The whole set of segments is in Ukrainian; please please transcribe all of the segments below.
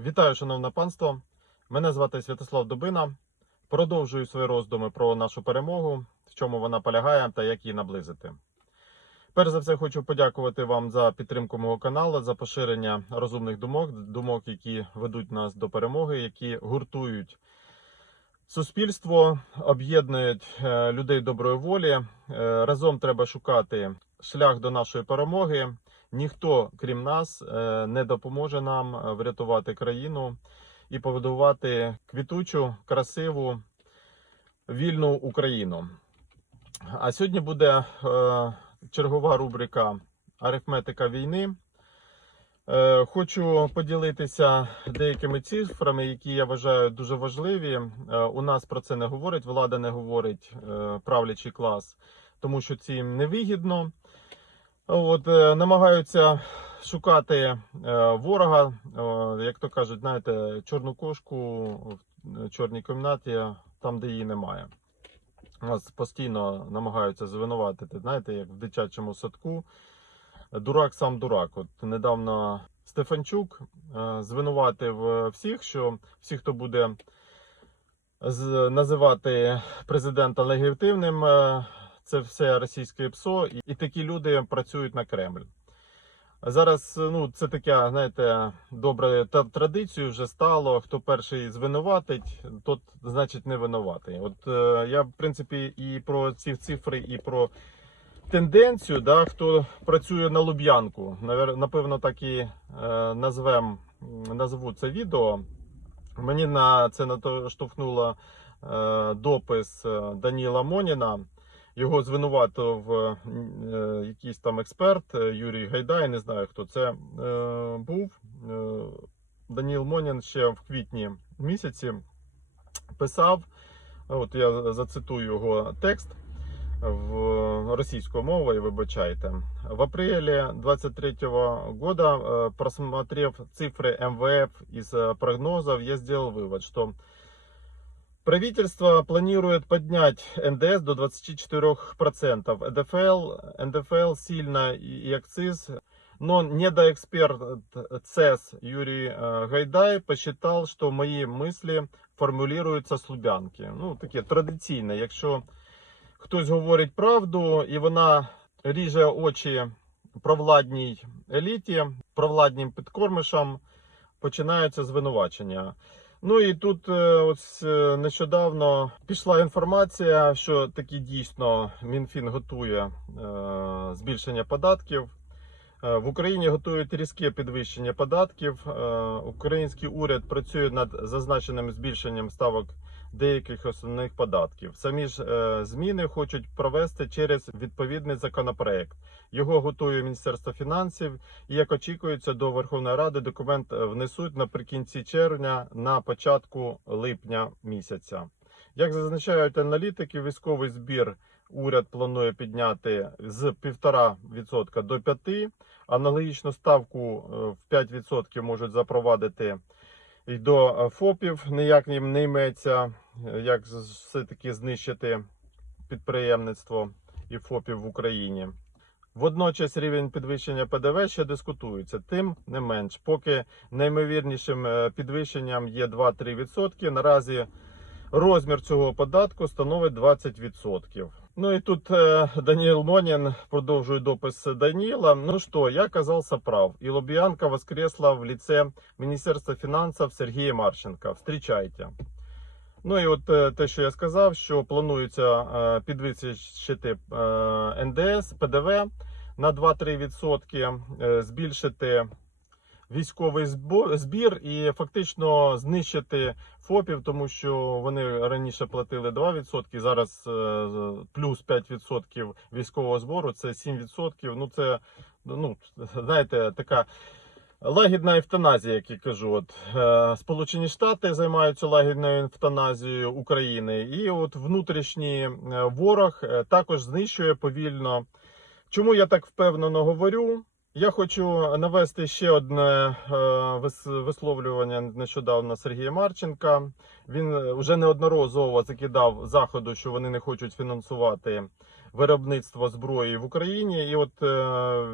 Вітаю, шановне панство. Мене звати Святослав Дубина. Продовжую свої роздуми про нашу перемогу, в чому вона полягає та як її наблизити. Перш за все, хочу подякувати вам за підтримку мого каналу, за поширення розумних думок, думок, які ведуть нас до перемоги, які гуртують суспільство, об'єднують е, людей доброї волі. Е, Разом треба шукати шлях до нашої перемоги. Ніхто, крім нас, е, не допоможе нам е, врятувати країну і побудувати квітучу, красиву, вільну Україну. А сьогодні буде е, чергова рубрика Арифметика війни. Хочу поділитися деякими цифрами, які я вважаю дуже важливі. У нас про це не говорить, влада не говорить, правлячий клас, тому що цим невигідно. От, е, намагаються шукати е, ворога, е, як то кажуть, знаєте, чорну кошку в чорній кімнаті, там, де її немає. Нас постійно намагаються звинуватити, знаєте, як в дитячому садку. Дурак сам дурак. От недавно Стефанчук звинуватив всіх, що всі, хто буде називати президента легітимним, це все російське ПСО, і, такі люди працюють на Кремль. Зараз ну це таке, знаєте, добре та традицію вже стало. Хто перший звинуватить, тот значить не винуватий. От е, я в принципі і про ці цифри, і про тенденцію, да, хто працює на Луб'янку, напевно, так і е, назвем назву це відео. Мені на це наштовхнуло е, допис е, Даніла Моніна. Його звинуватив е, е, якийсь там експерт е, Юрій Гайдай, не знаю хто це е, був. Е, Даніл Монін ще в квітні місяці писав. От я зацитую його текст в російською мовою, вибачайте. В апреле 23 года, э, просмотрев цифры МВФ из э, прогнозов, я сделал вывод, что правительство планирует поднять НДС до 24%. НДФЛ, НДФЛ сильно и и акциз. Но недоэксперт ЦЕС Юрий э, Гайдай посчитал, что мои мысли формулируются с Лубянки. Ну, таке традиційне, якщо хтось говорить правду і вона ріже очі провладній еліті, провладнім підкормишам, починаються звинувачення. Ну і тут е, ось е, нещодавно пішла інформація, що таки дійсно МінФін готує е, збільшення податків. В Україні готують різке підвищення податків. Український уряд працює над зазначеним збільшенням ставок деяких основних податків. Самі ж е, зміни хочуть провести через відповідний законопроект. Його готує Міністерство фінансів. І як очікується, до Верховної Ради документ е, внесуть наприкінці червня на початку липня місяця. Як зазначають аналітики, військовий збір уряд планує підняти з 1,5% до 5%. Аналогічну ставку е, в 5% можуть запровадити і до е, ФОПів. Ніяк їм не йметься, е, як все-таки знищити підприємництво і ФОПів в Україні. Водночас рівень підвищення ПДВ ще дискутується, тим не менш, поки наймовірнішим е, підвищенням є 2-3%. Наразі розмір цього податку становить 20%. Ну и тут э, Даниил Монин продолжует допис Данила. Ну что, я оказался прав. И Лубянка воскресла в лице Министерства финансов Сергія Марченка. Встречайте. Ну і от е, те, що я сказав, що планується е, підвищити е, НДС, ПДВ на 2-3%, е, збільшити військовий збір і фактично знищити ФОПів, тому що вони раніше платили 2%, зараз е, плюс 5% військового збору, це 7%. Ну це ну знаєте, така. Лагідна евтаназія, як я кажу, от е, Сполучені Штати займаються лагідною евтаназією України, і от внутрішній е, ворог також знищує повільно. Чому я так впевнено говорю? Я хочу навести ще одне е, висловлювання нещодавно Сергія Марченка. Він вже неодноразово закидав заходу, що вони не хочуть фінансувати виробництво зброї в Україні. І от е,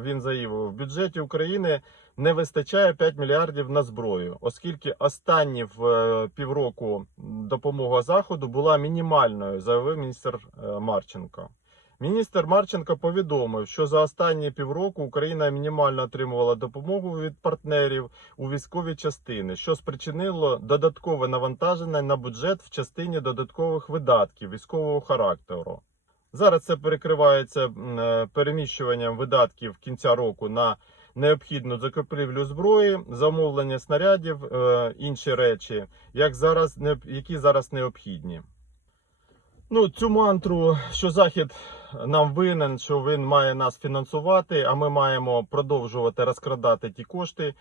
він заявив, в бюджеті України не вистачає 5 мільярдів на зброю, оскільки останні в е, півроку допомога заходу була мінімальною, заявив міністр е, Марченко. Міністр Марченко повідомив, що за останні півроку Україна мінімально отримувала допомогу від партнерів у військові частини, що спричинило додаткове навантаження на бюджет в частині додаткових видатків військового характеру. Зараз це перекривається е, переміщуванням видатків кінця року на необхідну закупівлю зброї, замовлення снарядів, е, інші речі, як зараз, які зараз необхідні. Ну, цю мантру, що Захід нам винен, що він має нас фінансувати, а ми маємо продовжувати розкрадати ті кошти,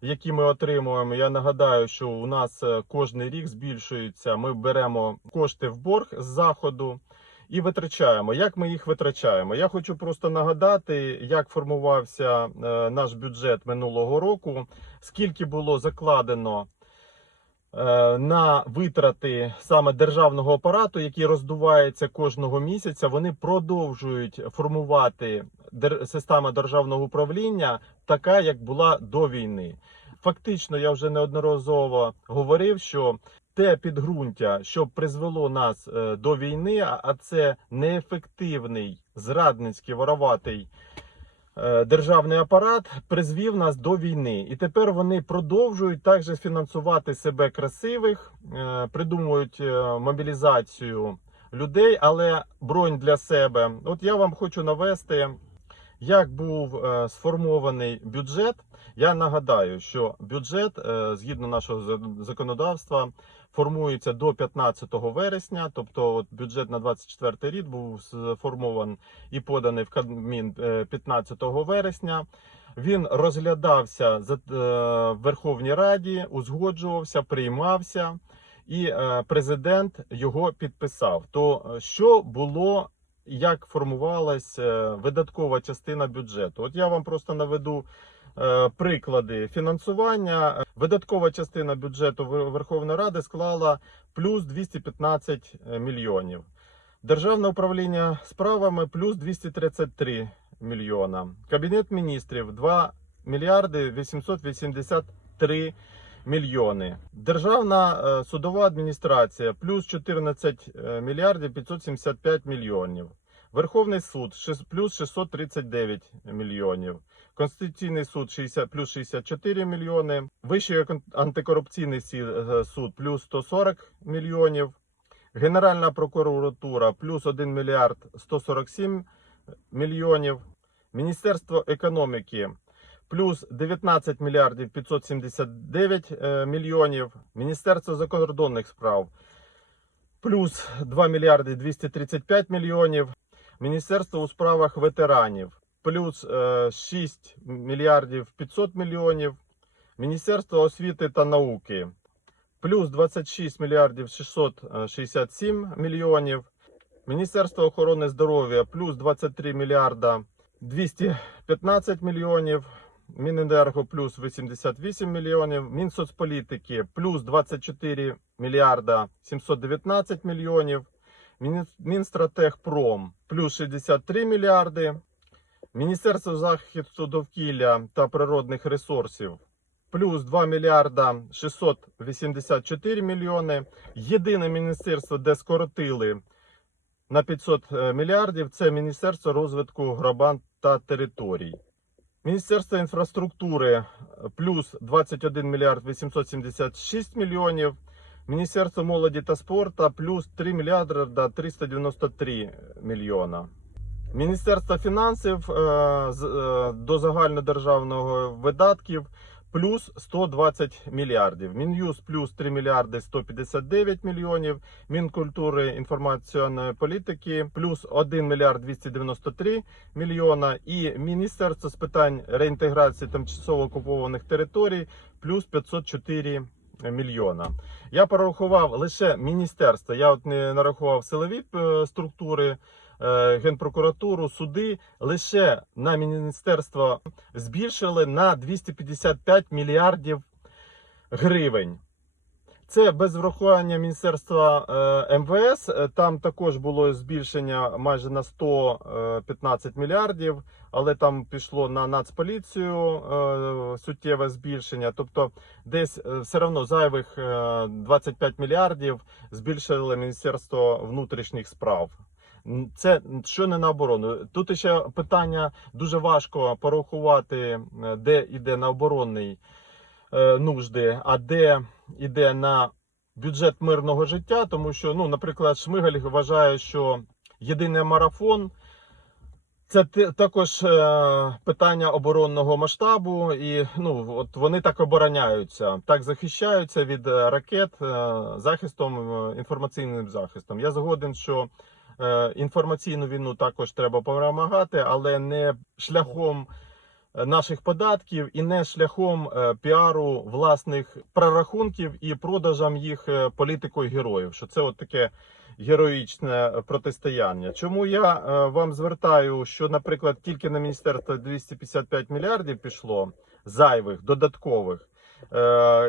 які ми отримуємо. Я нагадаю, що у нас е, кожний рік збільшується. Ми беремо кошти в борг з заходу і витрачаємо. Як ми їх витрачаємо? Я хочу просто нагадати, як формувався е, наш бюджет минулого року, скільки було закладено на витрати саме державного апарату, який роздувається кожного місяця. Вони продовжують формувати систему державного управління, така як була до війни. Фактично, я вже неодноразово говорив, що те підґрунтя, що призвело нас е, до війни, а- це неефективний зрадницький вороватий е, державний апарат, призвів нас до війни. І тепер вони продовжують також фінансувати себе красивих, е, придумують е, мобілізацію людей, але бронь для себе. От я вам хочу навести. Як був е, сформований бюджет, я нагадаю, що бюджет е, згідно нашого законодавства формується до 15 вересня. Тобто, от бюджет на 24 рік був сформований і поданий в Кабмін е, 15 вересня. Він розглядався е, в Верховній Раді, узгоджувався, приймався, і е, президент його підписав. То е, що було як формувалась е, видаткова частина бюджету. От я вам просто наведу е, приклади фінансування. Видаткова частина бюджету Верховної Ради склала плюс 215 мільйонів. Державне управління справами плюс 233 мільйона. Кабінет міністрів 2 мільярди 883 мільйони. Державна е, судова адміністрація плюс 14 е, мільярдів 575 мільйонів. Верховний суд шес- плюс 639 мільйонів. Конституційний суд 60, плюс 64 мільйони. Вищий антикорупційний е, суд плюс 140 мільйонів. Генеральна прокуратура плюс 1 мільярд 147 мільйонів. Міністерство економіки плюс 19 мільярдів 579 е, мільйонів. Міністерство закордонних справ плюс 2 мільярди 235 мільйонів. Міністерство у справах ветеранів плюс е, 6 мільярдів 500 мільйонів. Міністерство освіти та науки плюс 26 мільярдів 667 мільйонів. Міністерство охорони здоров'я плюс 23 мільярда 215 мільйонів. Міненерго плюс 88 мільйонів. Мінсоцполітики плюс 24 мільярда 719 мільйонів. Мінстратегпром плюс 63 мільярди. Міністерство захисту довкілля та природних ресурсів плюс 2 мільярда 684 мільйони. Єдине міністерство, де скоротили на 500 мільярдів, це Міністерство розвитку громад та територій. Міністерство інфраструктури е, плюс 21 мільярд 876 мільйонів. Міністерство молоді та спорту плюс 3 мільярда 393 мільйона. Міністерство фінансів е, е, до загальнодержавного видатків плюс 120 мільярдів. Мін'юз плюс 3 мільярди 159 мільйонів. Мінкультури інформаційної політики плюс 1 мільярд 293 мільйона. І Міністерство з питань реінтеграції тимчасово окупованих територій плюс 504 мільйона. Я порахував лише міністерство. Я от не нарахував силові е, структури. е, Генпрокуратуру, суди лише на міністерство збільшили на 255 мільярдів гривень. Це без врахування Міністерства е, МВС. Е, Там також було збільшення майже на 115 мільярдів, але там пішло на Нацполіцію е, суттєве збільшення. Тобто, десь е, все одно зайвих е, 25 мільярдів збільшили Міністерство внутрішніх справ. Це що не на оборону. Тут ще питання дуже важко порахувати, е, де йде на оборонний е, нужди, а де йде на бюджет мирного життя, тому що, ну, наприклад, Шмигаль вважає, що єдиний марафон. Це також е, питання оборонного масштабу, і ну от вони так обороняються, так захищаються від е, ракет е, захистом, інформаційним захистом. Я згоден, що інформаційну війну також треба перемагати, але не шляхом наших податків і не шляхом е, піару власних прорахунків і продажам їх е, політикою героїв. Що це от таке героїчне протистояння. Чому я е, вам звертаю, що, наприклад, тільки на міністерство 255 мільярдів пішло зайвих додаткових. Е,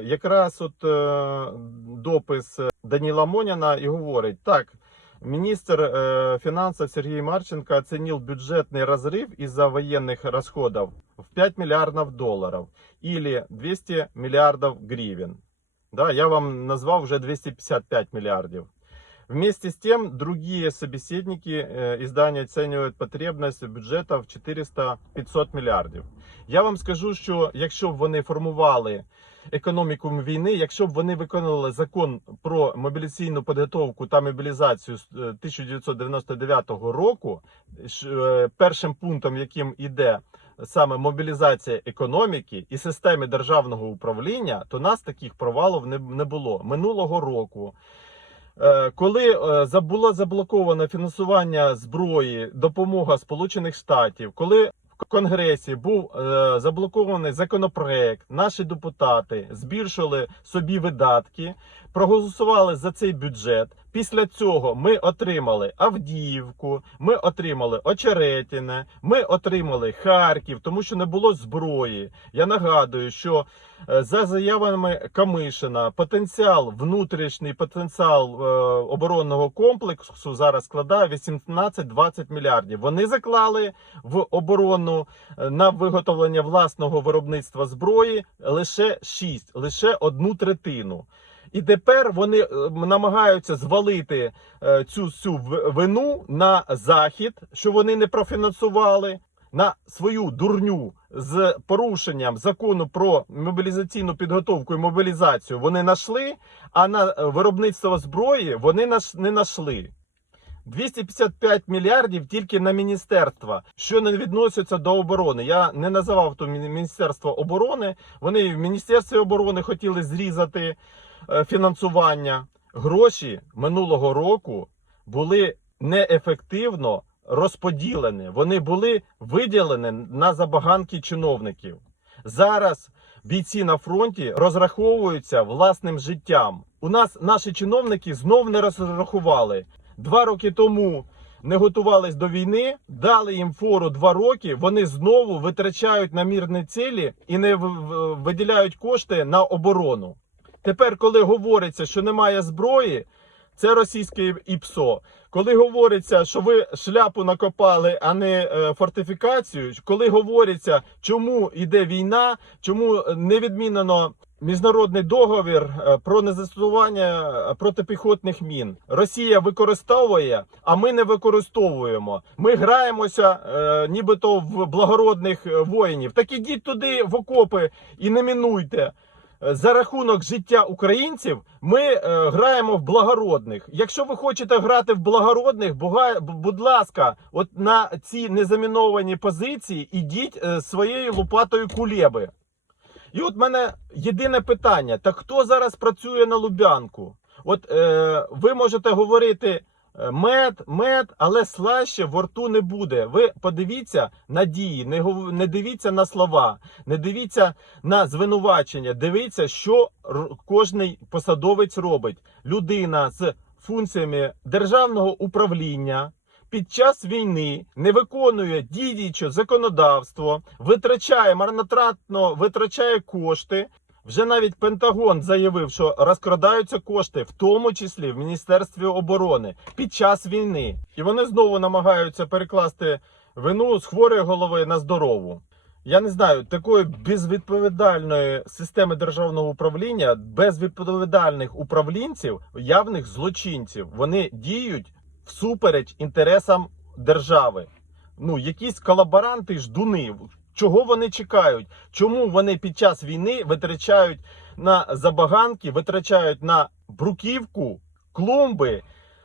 якраз от е, допис Даніла Моняна і говорить так. Министр э, финансов Сергей Марченко оценил бюджетный разрыв из-за военных расходов в 5 миллиардов долларов или 200 миллиардов гривен. Да, я вам назвал уже 255 миллиардов. Вместе с тем, другие собеседники э, издания оценивают потребность бюджета в 400-500 мільярдів. Я вам скажу, що якщо б вони формували економіку війни, якщо б вони виконували закон про мобілізаційну підготовку та мобілізацію з е, 1999 року, е, першим пунктом, яким іде саме мобілізація економіки і системи державного управління, то нас таких провалів не було минулого року. Е, Коли е, заблоковане було заблоковано фінансування зброї, допомога Сполучених Штатів, коли в Конгресі був е, заблокований законопроект, наші депутати збільшили собі видатки, проголосували за цей бюджет. Після цього ми отримали Авдіївку, ми отримали Очеретине, ми отримали Харків, тому що не було зброї. Я нагадую, що е, за заявами Камишина потенціал, внутрішній потенціал е, оборонного комплексу зараз складає 18-20 мільярдів. Вони заклали в оборону е, на виготовлення власного виробництва зброї лише 6, лише одну третину. І тепер вони е, намагаються звалити е, цю вину на захід, що вони не профінансували, на свою дурню з порушенням закону про мобілізаційну підготовку і мобілізацію. Вони знайшли, а на е, виробництво зброї вони не знайшли. 255 мільярдів тільки на міністерства, що не відносяться до оборони. Я не називав то Міністерство оборони. Вони в Міністерстві оборони хотіли зрізати фінансування. Гроші минулого року були неефективно розподілені. Вони були виділені на забаганки чиновників. Зараз бійці на фронті розраховуються власним життям. У нас наші чиновники знов не розрахували. Два роки тому не готувались до війни, дали їм фору два роки. Вони знову витрачають на мірні цілі і не виділяють кошти на оборону. Тепер, коли говориться, що немає зброї, це російське ІПСО. Коли говориться, що ви шляпу накопали, а не е, фортифікацію, коли говориться, чому йде війна, чому не відмінено міжнародний договір е, про незастосування е, протипіхотних мін, Росія використовує, а ми не використовуємо. Ми граємося, е, нібито в благородних воїнів. Так ідіть туди в окопи і не мінуйте. Е, За рахунок життя українців ми е, граємо в благородних. Якщо ви хочете грати в благородних, буга- будь ласка, от на ці незаміновані позиції ідіть е, своєю лопатою кулеби. І от мене єдине питання: так хто зараз працює на Лубянку? От е, ви можете говорити мед, мед, але слаще во рту не буде. Ви подивіться на дії, не, не дивіться на слова, не дивіться на звинувачення. Дивіться, що р- кожний посадовець робить. Людина з функціями державного управління. Під час війни не виконує діюче законодавство, витрачає марнотратно, витрачає кошти, Вже навіть Пентагон заявив, що розкрадаються кошти, в тому числі в Міністерстві оборони під час війни. І вони знову намагаються перекласти вину з хворої голови на здорову. Я не знаю, такої безвідповідальної системи державного управління, безвідповідальних управлінців, явних злочинців, вони діють всупереч інтересам держави. Ну, якісь колаборанти, ждуни. Чого вони чекають? Чому вони під час війни витрачають на забаганки, витрачають на бруківку, клумби,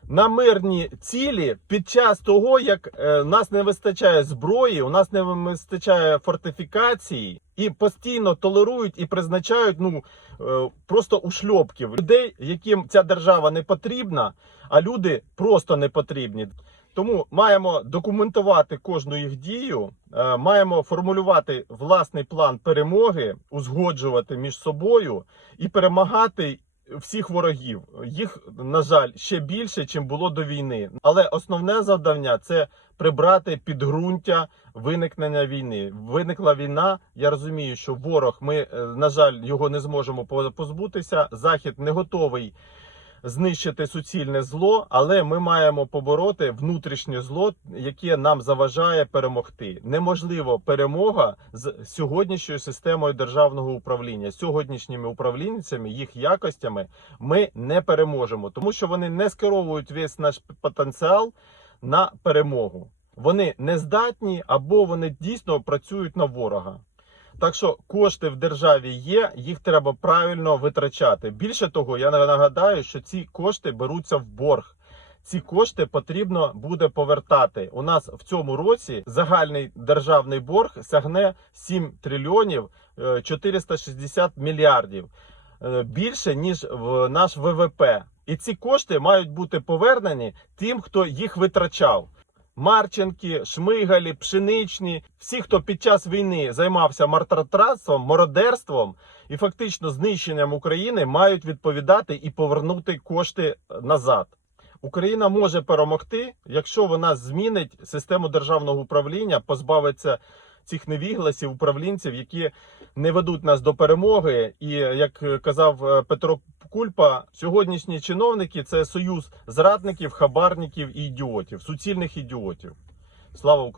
на мирні цілі під час того, як е, нас не вистачає зброї, у нас не вистачає фортифікації, і постійно толерують і призначають ну е, просто ушльопків людей, яким ця держава не потрібна, а люди просто не потрібні. Тому маємо документувати кожну їх дію, е, маємо формулювати власний план перемоги, узгоджувати між собою і перемагати всіх ворогів. Їх, на жаль, ще більше, чим було до війни. Але основне завдання це прибрати підґрунтя виникнення війни. Виникла війна. Я розумію, що ворог, ми, е, на жаль, його не зможемо по- позбутися. Захід не готовий знищити суцільне зло, але ми маємо побороти внутрішнє зло, яке нам заважає перемогти. Неможливо перемога з сьогоднішньою системою державного управління, сьогоднішніми управлінцями, їх якостями ми не переможемо, тому що вони не скеровують весь наш потенціал на перемогу. Вони не здатні або вони дійсно працюють на ворога. Так що кошти в державі є, їх треба правильно витрачати. Більше того, я нагадаю, що ці кошти беруться в борг. Ці кошти потрібно буде повертати. У нас в цьому році загальний державний борг сягне 7 трильйонів е, 460 мільярдів е, більше ніж в наш ВВП. І ці кошти мають бути повернені тим, хто їх витрачав. Марченки, Шмигалі, Пшеничні, всі, хто під час війни займався мартратратством, мародерством і фактично знищенням України, мають відповідати і повернути кошти назад. Україна може перемогти, якщо вона змінить систему державного управління, позбавиться цих невігласів, управлінців, які не ведуть нас до перемоги. І як казав е, Петро Кульпа, сьогоднішні чиновники це союз зрадників, хабарників і ідіотів, суцільних ідіотів. Слава Україні!